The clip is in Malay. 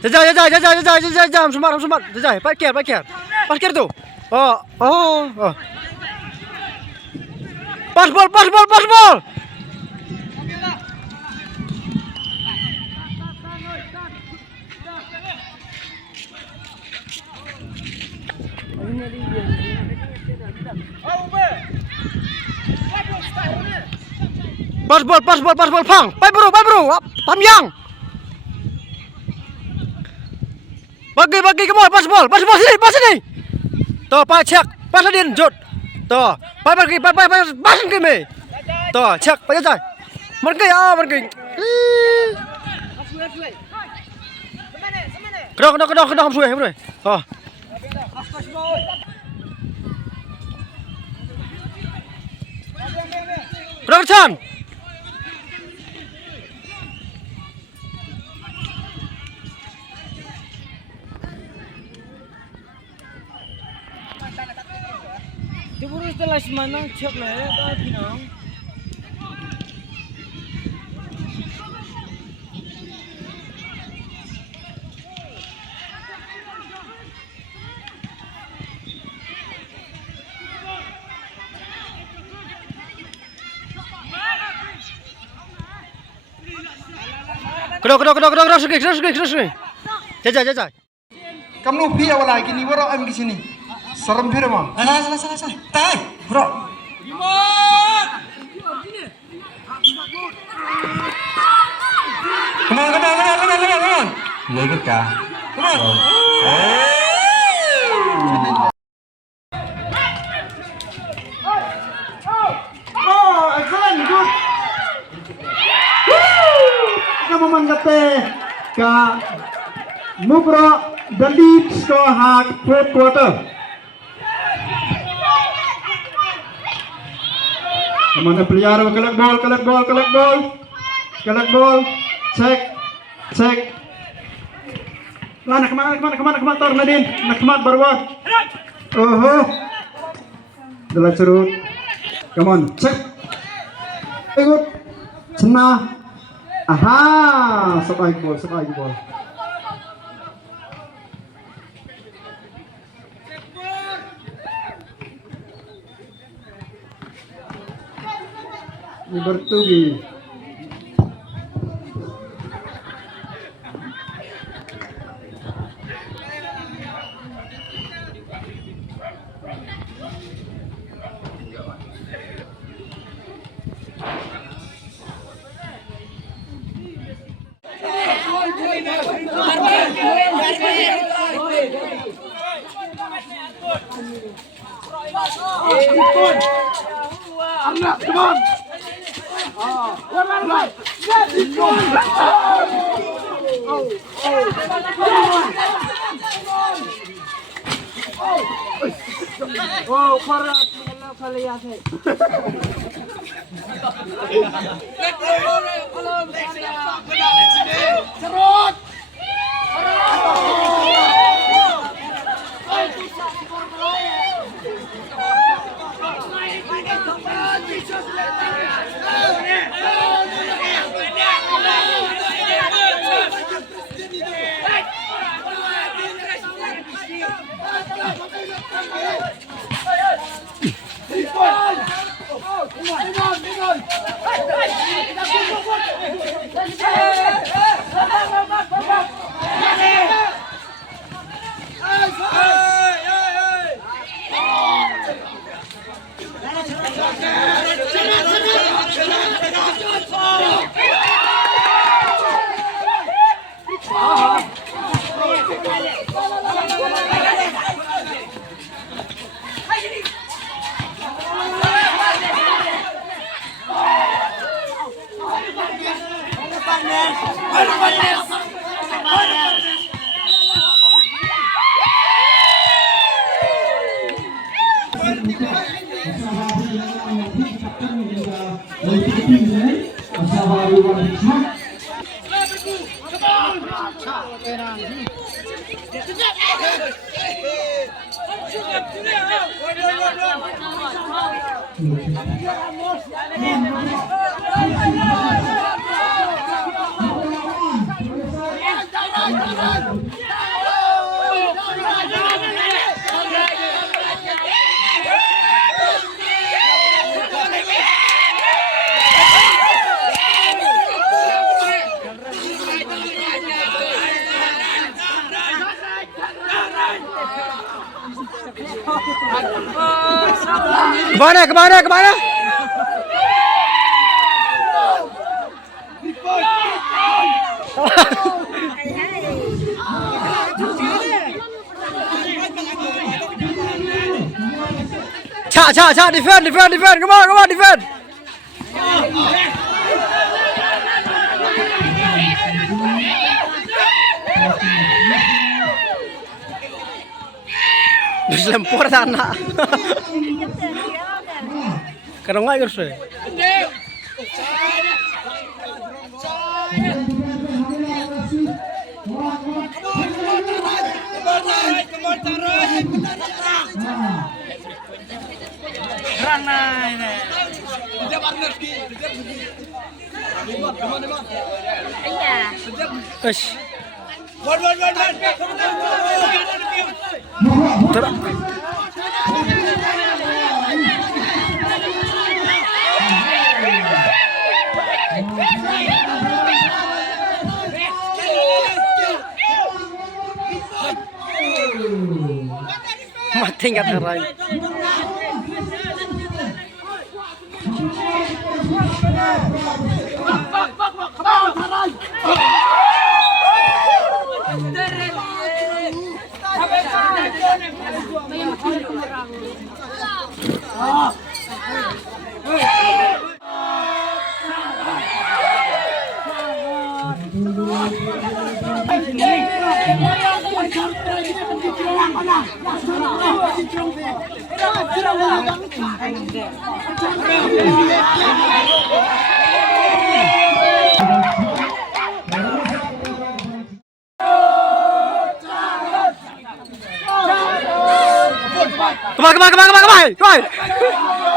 Jajah, semat. Jajah, parkir tuh. Oh. Pas bol. Pas bol, pang. Pai bro. Pamyang. Bagi ke pas bol sini. Tuh, Pak cek, pas ladin jod. Tuh, Pak pergi, pas ke me. Tuh, cek, Pak jajah. Mergi. Kedok suwe, bro. Oh. Kedok can. Diburu setelah semanang cek lah ya, pinang. Kedok segi. Jajah. Kamu pia wala kini bro am di sini. Serem pira mah. Salah. Tai, bro. Come on. Lagi kah? Come on. Oh, excellent, good. Kamu manggate ka Mubro the lead score hard fourth quarter. Kemana pelihara collect ball, check. Lah kemana tor Nadine, kemana barwa. Dalam serut. Come on, check. Ikut. Cenah. Aha, sebaik ball. Bertugi. Come on. Kemana, kemana, kemana? Cak, defend, come on, defend. Lempar tanah. Karena nggak harus. Mati nggak terai. Kemana?